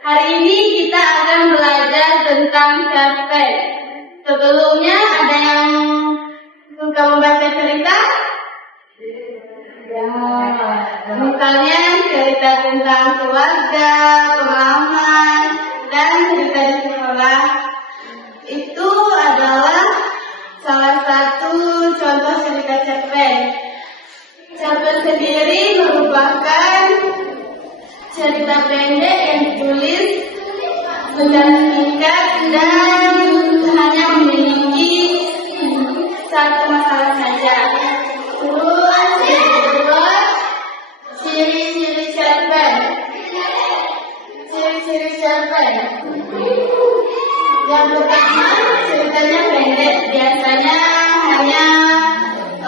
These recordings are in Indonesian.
Hari ini kita akan belajar tentang cerpen. Sebelumnya ada yang suka membaca cerita? Ya. Misalnya cerita tentang keluarga, pengalaman, dan cerita di sekolah. Itu adalah salah satu contoh cerita cerpen. Cerpen sendiri merupakan cerita pendek yang ditulis secara singkat dan hanya memiliki satu masalah saja. Terus yang kedua, ciri-ciri cerpen. Ciri-ciri cerpen. Yang pertama, ceritanya pendek, biasanya hanya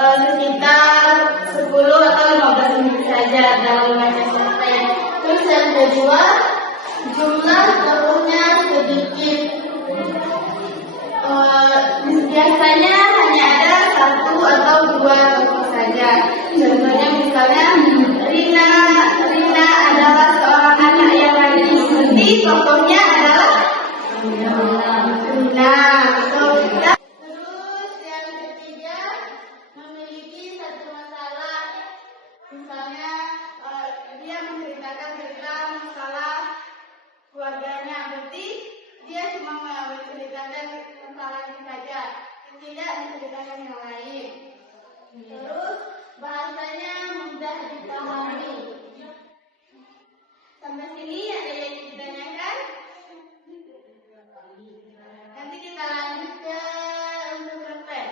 sekitar 10 atau 15 menit saja dalam membaca cerpen. Terus yang kedua, jumlah tokohnya sedikit. Biasanya hanya ada 1 atau 2 tokoh saja. Contohnya misalnya Rina adalah seorang anak yang rajin, berarti tokohnya adalah Rina. Terus yang ketiga, memiliki satu masalah. Misalnya dia menceritakan tentang masalah keluarganya, berarti dia cuma menceritakan masalahnya saja, tidak menceritakan yang lain. Terus bahasanya mudah dipahami. Sampai sini ada yang ditanyakan? Nanti kita lanjut ke untuk cerpen.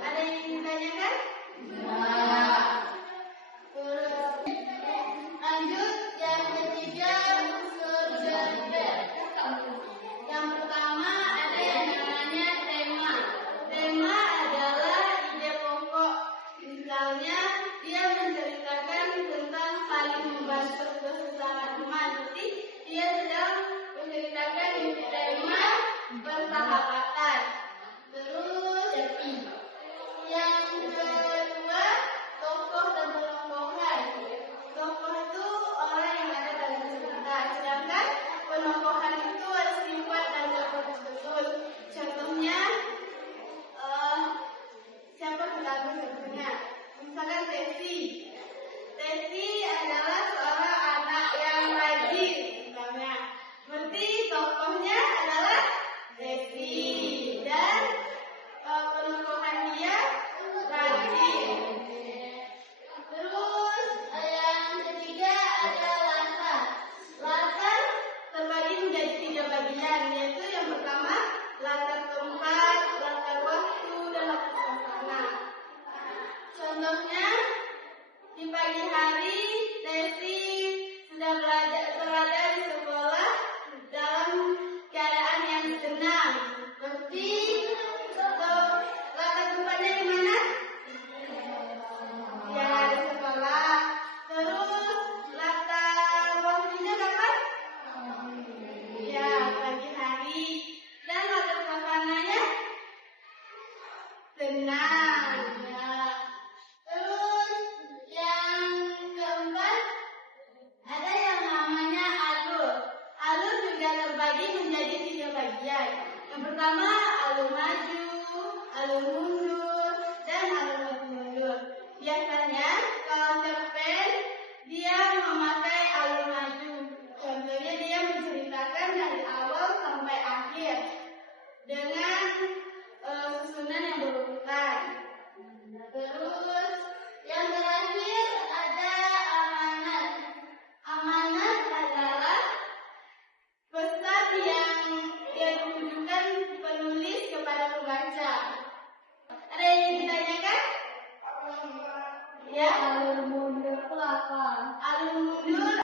Ada yang ditanyakan? Lanjut yang ketiga, unsur cerpen. Yang pertama ada yang namanya tema. Tema adalah ide pokok. Misalnya dia menceritakan tentang saling membantu sesama teman. Jadi dia sedang menceritakan tema persahabatan. Terus yang kedua, tokoh dan penongkohan. Tokoh itu orang yang ada dalam cerita, sedangkan penongkohan itu ada sifat dan tokoh tersebut. Contohnya, siapa pengaruh contohnya? Misalkan Tesi. Tesi adalah seorang anak yang rajin, misalnya. Berarti tokohnya adalah Tesi dan penongkohan dia rajin. Terus yang ketiga ada latar. Latar terbagi menjadi 3 bagian, yaitu yang pertama latar tempat, latar waktu, dan latar suasana. Contohnya di pagi hari Tesi sedang berada di sekolah dalam keadaan yang senang. Berarti latar tempatnya di mana? Ya, di sekolah. Terus latar waktunya kapan? Ya, pagi hari. Dan latar suasananya senang. Ya. Terus yang keempat ada yang namanya alur. Alur juga terbagi menjadi 3 bagian. Yang pertama alur maju, alur mundur, dan alur mundur. Biasanya kalau cerpen dia memakai alur maju. Contohnya dia menceritakan dari awal sampai akhir dengan susunan yang berurutan. Terus yang terakhir ada amanat. Amanat adalah pesan yang ditujukan penulis kepada pembaca. Ada yang ditanyakan? Ya, alur mundur itu apa? Alur mundur